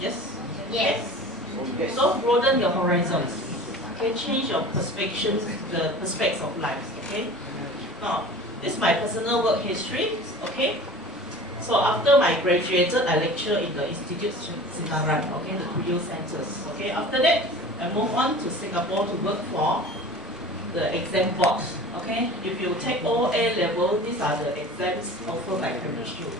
Yes? Yes. Okay? So broaden your horizons. Okay, change your perspectives, the perspectives of life. Okay. Now, this is my personal work history. Okay. So after I graduated, I lecture in the Institute Sinaran, okay, the Kuyo centers. Okay, after that, I moved on to Singapore to work for the exam board. Okay, if you take all A level, these are the exams offered by MSU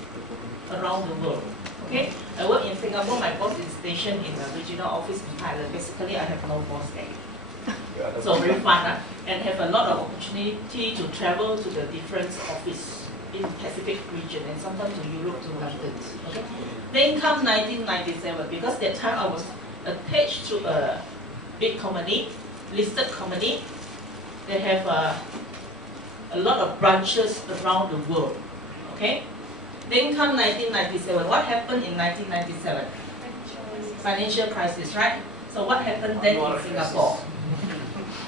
around the world. Okay, I work in Singapore. My boss is stationed in the regional office in Thailand. Basically, I have no boss there. So very fun, and have a lot of opportunity to travel to the different office in Pacific region and sometimes to Europe, to London. Okay. Then come 1997, because that time I was attached to a big company, listed company. They have a lot of branches around the world. Okay. Then come 1997. What happened in 1997? Financial crisis, right? So what happened then in Singapore?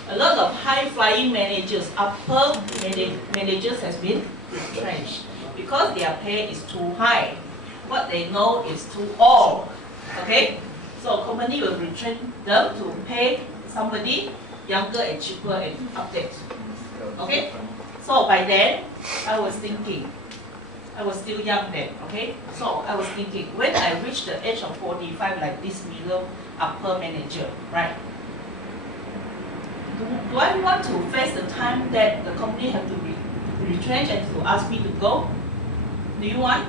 A lot of high-flying managers, upper managers has been retrenched because their pay is too high. What they know is too old. Okay? So company will retrench them to pay somebody younger and cheaper and update. Okay? So by then, I was thinking, I was still young then, okay? So I was thinking, when I reach the age of 45, like this middle upper manager, right? Do I want to face the time that the company have to retrench and to ask me to go? Do you want?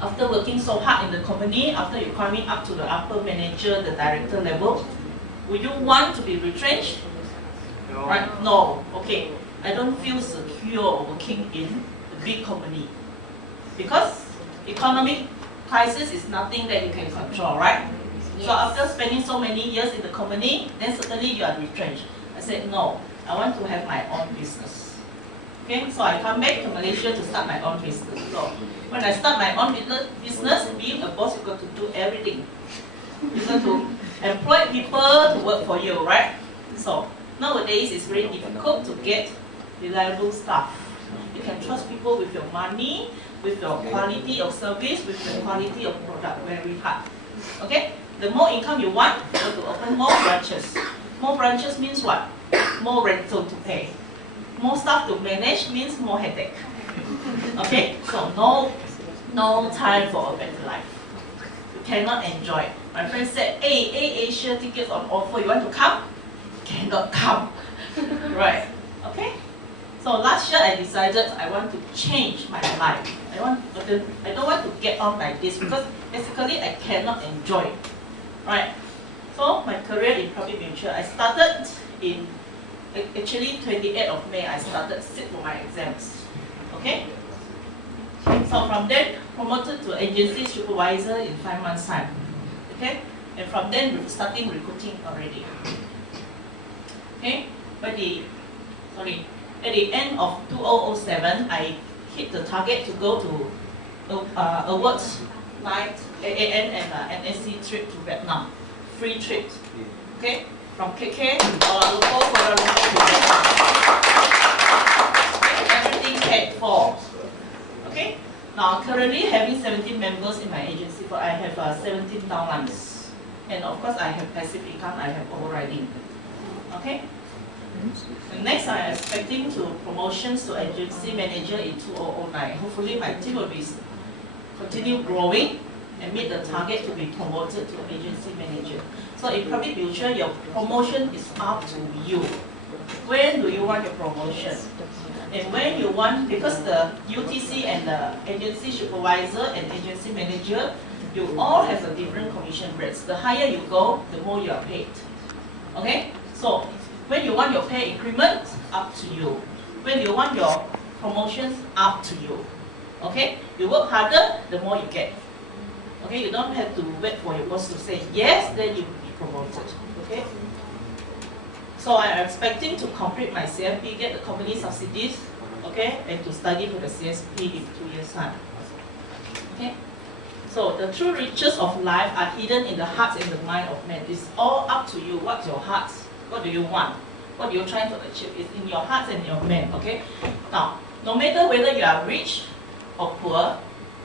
After working so hard in the company, after you climbing up to the upper manager, the director level, would you want to be retrenched? No. Right? No. Okay. I don't feel secure working in a big company. Because economic crisis is nothing that you can control, right? Yes. So after spending so many years in the company, then suddenly you are retrenched. I said, no, I want to have my own business. Okay, so I come back to Malaysia to start my own business. So when I start my own business, being a boss, you got to do everything. You got to employ people to work for you, right? So nowadays it's very difficult to get reliable staff. You can trust people with your money, with your quality of service, with the quality of product, very hard. Okay? The more income you want, you have to open more branches. More branches means what? More rental to pay. More stuff to manage means more headache. Okay? So no time for a better life. You cannot enjoy. My friend said, hey, Asia tickets on offer, you want to come? Cannot come. Right? Okay? So last year I decided I want to change my life. I don't want to get on like this because basically I cannot enjoy. Right? So my career in Profit Mutual, I started in actually 28th of May. I started sit for my exams. Okay. So from then promoted to agency supervisor in 5 months time. Okay. And from then starting recruiting already. Okay. At the end of 2007, I hit the target to go to awards night, AAN and NSC trip to Vietnam. Free trips. Okay? From KK to Kuala Lumpur to Vietnam. Everything paid for. Okay? Now, I'm currently having 17 members in my agency, but I have 17 downlines. And of course, I have passive income, I have overriding. Okay? And next, I am expecting to promotions to agency manager in 2009. Hopefully, my team will be continue growing and meet the target to be promoted to agency manager. So in Profit Mutual, your promotion is up to you. When do you want your promotion? And when you want, because the UTC and the agency supervisor and agency manager, you all have a different commission rates. The higher you go, the more you are paid. Okay? So when you want your pay increment, up to you. When you want your promotions, up to you. Okay? You work harder, the more you get. Okay? You don't have to wait for your boss to say yes, then you will be promoted. Okay? So I am expecting to complete my CFP, get the company subsidies, okay, and to study for the CSP in 2 years' time. Okay? So the true riches of life are hidden in the heart and the mind of man. It's all up to you. What's your heart? What do you want? What you're trying to achieve is in your heart and your mind. Okay? Now, no matter whether you are rich or poor,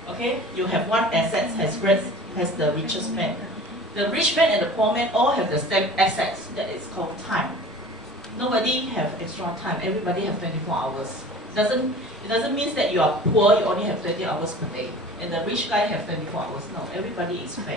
okay, you have one asset has has the richest man. The rich man and the poor man all have the same assets. That is called time. Nobody have extra time. Everybody have 24 hours. It doesn't mean that you are poor, you only have 20 hours per day. And the rich guy have 24 hours. No, everybody is fair.